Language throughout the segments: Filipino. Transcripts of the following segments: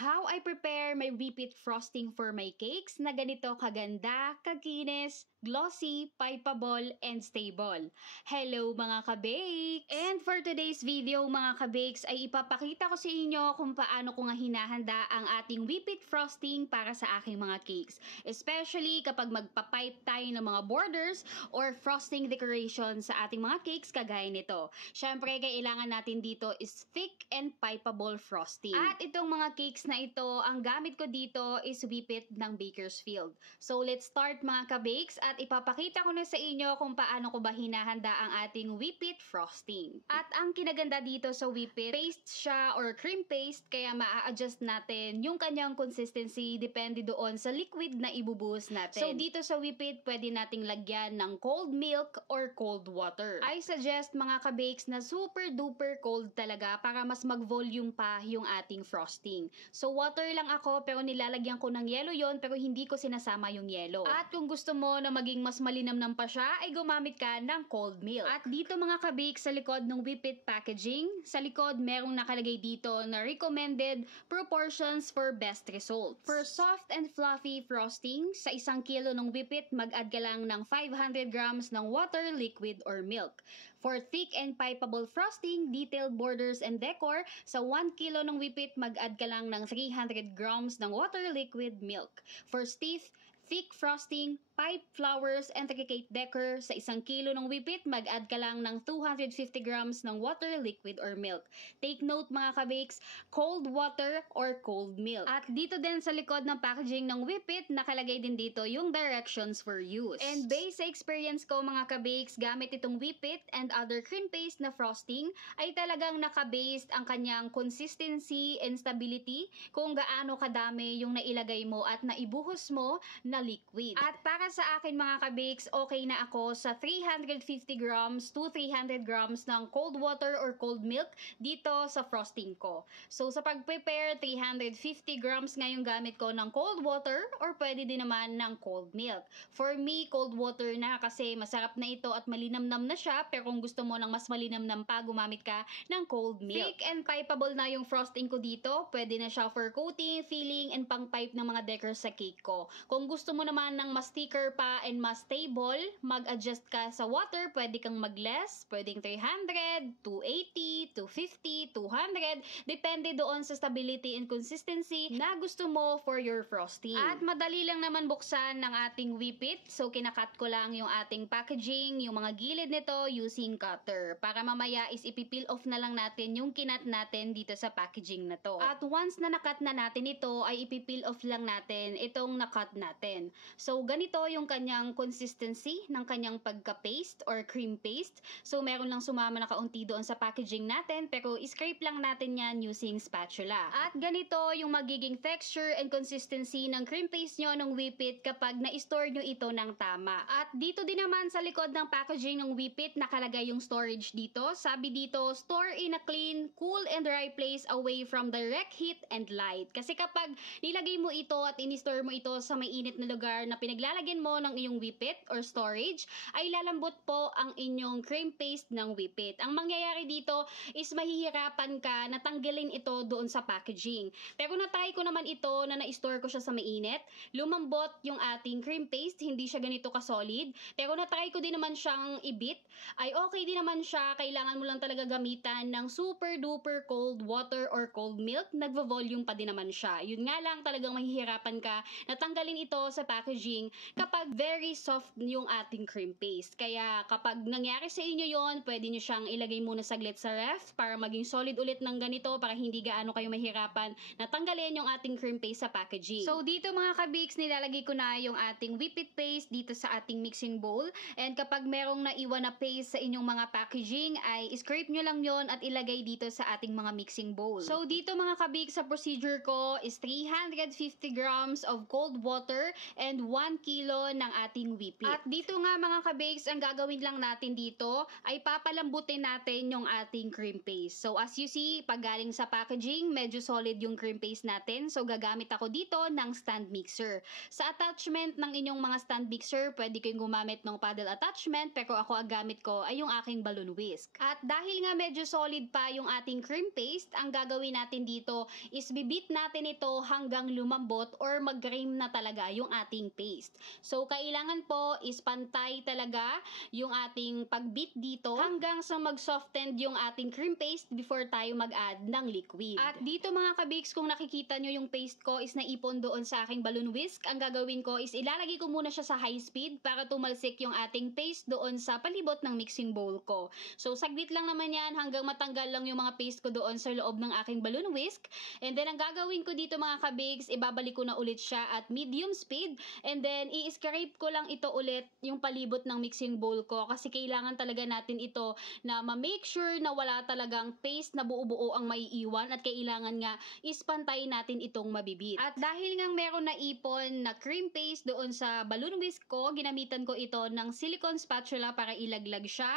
How I prepare my whipped frosting for my cakes na ganito kaganda, kakinis, glossy, pipeable, and stable. Hello mga kabakes! And for today's video mga kabakes ay ipapakita ko sa inyo kung paano ko nga hinahanda ang ating whipped frosting para sa aking mga cakes. Especially kapag magpapipe tayo ng mga borders or frosting decoration sa ating mga cakes kagaya nito. Syempre kailangan natin dito is thick and pipeable frosting. At itong mga cakes na ito, ang gamit ko dito is whipped ng Bakersfield. So let's start mga kabakes at ipapakita ko na sa inyo kung paano ko ba hinahanda ang ating whipped frosting. At ang kinaganda dito sa whipped, paste siya or cream paste kaya maa-adjust natin yung kanyang consistency depende doon sa liquid na ibubuhos natin. So dito sa whipped, pwede nating lagyan ng cold milk or cold water. I suggest mga kabakes na super duper cold talaga para mas mag-volume pa yung ating frosting. So water lang ako pero nilalagyan ko ng yelo yon pero hindi ko sinasama yung yelo. At kung gusto mo na maging mas malinamnam pa siya ay gumamit ka ng cold milk. At dito mga kabakes sa likod ng whipped packaging, sa likod merong nakalagay dito na recommended proportions for best result. For soft and fluffy frosting, sa 1 kilo ng whipped mag-add ka lang ng 500 grams ng water, liquid, or milk. For thick and pipeable frosting, detailed borders and decor, sa 1 kilo ng whipped mag-add ka lang ng 300 grams ng water, liquid, milk. For stiff, thick frosting, pipe flowers, and cake decor, sa 1 kilo ng whipped, mag-add ka lang ng 250 grams ng water, liquid, or milk. Take note mga kabakes, cold water or cold milk. At dito din sa likod ng packaging ng whipped, nakalagay din dito yung directions for use. And based sa experience ko mga kabakes, gamit itong whipped and other cream paste na frosting, ay talagang naka-based ang kanyang consistency and stability kung gaano kadami yung nailagay mo at naibuhos mo na liquid. At para sa akin mga kabakes, okay na ako sa 350 grams to 300 grams ng cold water or cold milk dito sa frosting ko. So sa pag-prepare, 350 grams nga yung gamit ko ng cold water or pwede din naman ng cold milk. For me, cold water na kasi masarap na ito at malinamnam na siya, pero kung gusto mo ng mas malinamnam pa, gumamit ka ng cold milk. Thick and pipeable na yung frosting ko dito, pwede na siya for coating, filling, and pang-pipe ng mga decor sa cake ko. Kung gusto mo naman ng mas thicker pa and mas stable, mag-adjust ka sa water, pwede kang mag-less, pwedeng 300, 280, 250, 200, depende doon sa stability and consistency na gusto mo for your frosting. At madali lang naman buksan ng ating whipped, so kinakat ko lang yung ating packaging, yung mga gilid nito using cutter, para mamaya is ipipeel off na lang natin yung kinat natin dito sa packaging na to. At once na nakat na natin ito, ay ipipeel off lang natin itong nakat natin. So ganito yung kanyang consistency ng kanyang pagka-paste or cream paste. So meron lang sumama na kaunti doon sa packaging natin, pero scrape lang natin yan using spatula. At ganito yung magiging texture and consistency ng cream paste nyo ng whipped kapag na-store nyo ito ng tama. At dito din naman sa likod ng packaging ng whipped nakalagay yung storage dito. Sabi dito, store in a clean, cool, and dry place away from direct heat and light. Kasi kapag nilagay mo ito at in-store mo ito sa may init na lugar na pinaglalagyan mo ng iyong whipped or storage, ay lalambot po ang inyong cream paste ng whipped. Ang mangyayari dito is mahihirapan ka na tanggalin ito doon sa packaging. Pero na-try ko naman ito na na-store ko siya sa mainit. Lumambot yung ating cream paste, hindi siya ganito ka-solid. Pero na-try ko din naman siyang ibit. Ay okay din naman siya, kailangan mo lang talaga gamitan ng super duper cold water or cold milk. Nagvo-volume pa din naman siya. Yun nga lang talagang mahihirapan ka na tanggalin ito sa packaging kapag very soft yung ating cream paste. Kaya kapag nangyari sa inyo yon, pwede nyo siyang ilagay muna saglit sa ref para maging solid ulit ng ganito para hindi gaano kayo mahirapan na tanggalin yung ating cream paste sa packaging. So dito mga kabakes, nilalagay ko na yung ating whipped paste dito sa ating mixing bowl. And kapag merong naiwan na paste sa inyong mga packaging, ay scrape nyo lang yon at ilagay dito sa ating mga mixing bowl. So dito mga kabakes, sa procedure ko is 350 grams of cold water and 1 kilo ng ating whipped. At dito nga mga ka-bakes, ang gagawin lang natin dito ay papalambutin natin yung ating cream paste. So as you see, pag galing sa packaging, medyo solid yung cream paste natin. So gagamit ako dito ng stand mixer. Sa attachment ng inyong mga stand mixer, pwede kayong gumamit ng paddle attachment, pero ako ang gamit ko ay yung aking balloon whisk. At dahil nga medyo solid pa yung ating cream paste, ang gagawin natin dito is bibit natin ito hanggang lumambot or mag-cream na talaga yung ating paste. So kailangan po is pantay talaga yung ating pagbit dito hanggang sa mag-soften yung ating cream paste before tayo mag-add ng liquid. At dito mga ka-bakes, kung nakikita nyo yung paste ko is naipon doon sa aking balloon whisk, ang gagawin ko is ilalagay ko muna siya sa high speed para tumalsik yung ating paste doon sa palibot ng mixing bowl ko. So saglit lang naman yan hanggang matanggal lang yung mga paste ko doon sa loob ng aking balloon whisk. And then ang gagawin ko dito mga ka-bakes, ibabalik ko na ulit siya at medium speed, and then i-scrape ko lang ito ulit yung palibot ng mixing bowl ko kasi kailangan talaga natin ito na ma-make sure na wala talagang paste na buo-buo ang maiiwan at kailangan nga ispantay natin itong mabibit. At dahil nga meron na ipon na cream paste doon sa balloon whisk ko, ginamitan ko ito ng silicone spatula para ilaglag siya.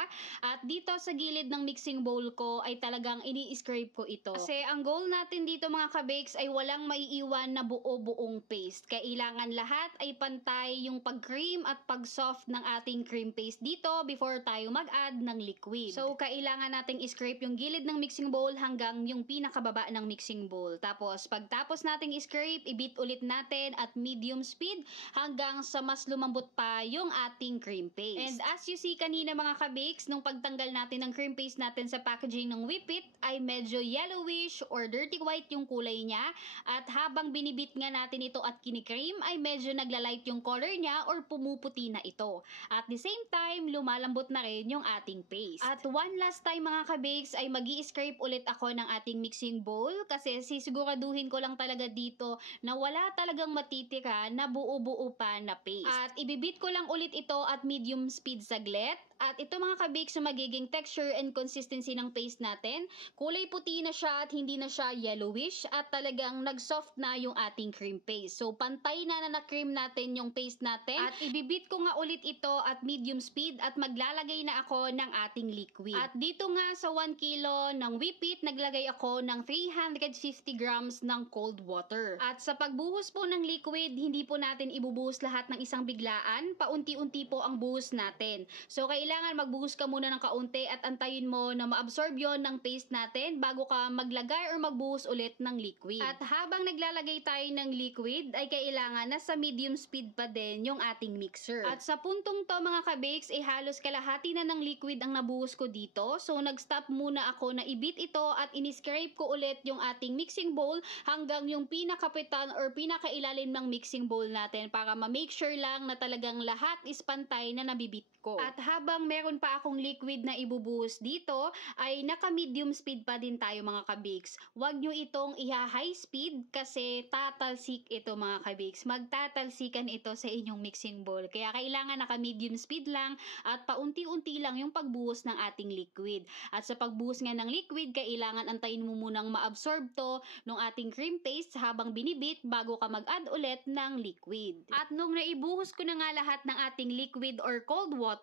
At dito sa gilid ng mixing bowl ko ay talagang ini-scrape ko ito. Kasi ang goal natin dito mga ka-bakes ay walang maiiwan na buo-buong paste. Kailangan lahat ay pantay yung pag-cream at pag-soft ng ating cream paste dito before tayo mag-add ng liquid. So kailangan nating i-scrape yung gilid ng mixing bowl hanggang yung pinakababa ng mixing bowl. Tapos pagtapos nating i-scrape, i-beat ulit natin at medium speed hanggang sa mas lumambot pa yung ating cream paste. And as you see kanina mga ka-bakes, nung pagtanggal natin ng cream paste natin sa packaging ng whipped ay medyo yellowish or dirty white yung kulay niya. At habang binibit nga natin ito at kinikream ay medyo naglalight yung color niya or pumuputi na ito. At the same time, lumalambot na rin yung ating paste. At one last time mga ka-bakes ay magi-scrape ulit ako ng ating mixing bowl kasi sisiguraduhin ko lang talaga dito na wala talagang matitira na buo-buo pa na paste. At ibibit ko lang ulit ito at medium speed saglit. At ito mga ka-bakes yung magiging texture and consistency ng paste natin. Kulay puti na siya at hindi na siya yellowish at talagang nag-soft na yung ating cream paste. So pantay na na-cream natin yung paste natin. At ibibit ko nga ulit ito at medium speed at maglalagay na ako ng ating liquid. At dito nga sa 1 kilo ng whipped, naglagay ako ng 350 grams ng cold water. At sa pagbuhos po ng liquid, hindi po natin ibubuhos lahat ng isang biglaan. Paunti-unti po ang buhos natin. So kailangan magbuhos ka muna ng kaunti at antayin mo na ma-absorb yon ng paste natin bago ka maglagay or magbuhos ulit ng liquid. At habang naglalagay tayo ng liquid, ay kailangan nasa medium speed pa din yung ating mixer. At sa puntong to mga ka-bakes, halos kalahati na ng liquid ang nabuhos ko dito. So nag-stop muna ako na ibit ito at in-scrape ko ulit yung ating mixing bowl hanggang yung pinakapitan or pinakailalim ng mixing bowl natin para ma-make sure lang na talagang lahat is pantay na nabibit ko. At habang meron pa akong liquid na ibubuhos dito, ay naka-medium speed pa din tayo mga ka-bakes. Huwag nyo itong iha-high speed kasi tatalsik ito mga ka-bakes. Magtatalsikan ito sa inyong mixing bowl. Kaya kailangan naka-medium speed lang at paunti-unti lang yung pagbuhos ng ating liquid. At sa pagbuhos nga ng liquid, kailangan antayin mo munang ma-absorb to ng ating cream paste habang binibit bago ka mag-add ulit ng liquid. At nung naibuhos ko na nga lahat ng ating liquid or cold water,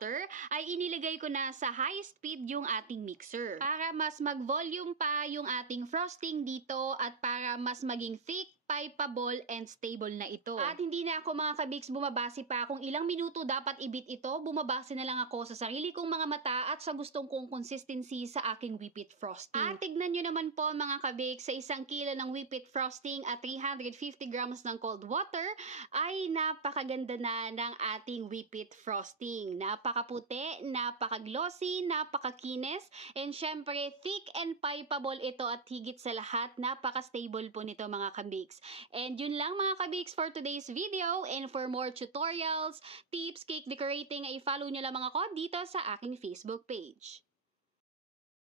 ay inilagay ko na sa high speed yung ating mixer para mas mag-volume pa yung ating frosting dito at para mas maging thick, pipeable, and stable na ito. At hindi na ako mga ka-bakes bumabase pa kung ilang minuto dapat ibit ito. Bumabase na lang ako sa sarili kong mga mata at sa gustong kong consistency sa aking whipped frosting. At tignan nyo naman po mga ka-bakes, sa 1 kilo ng whipped frosting at 350 grams ng cold water ay napakaganda na ng ating whipped frosting. Napakaputi, napaka-glossy, napakakinis, and syempre thick and pipeable ito at higit sa lahat, napaka-stable po nito mga ka-bakes. And yun lang mga ka-bakes for today's video, and for more tutorials, tips, cake decorating ay follow nyo lamang ako dito sa aking Facebook page.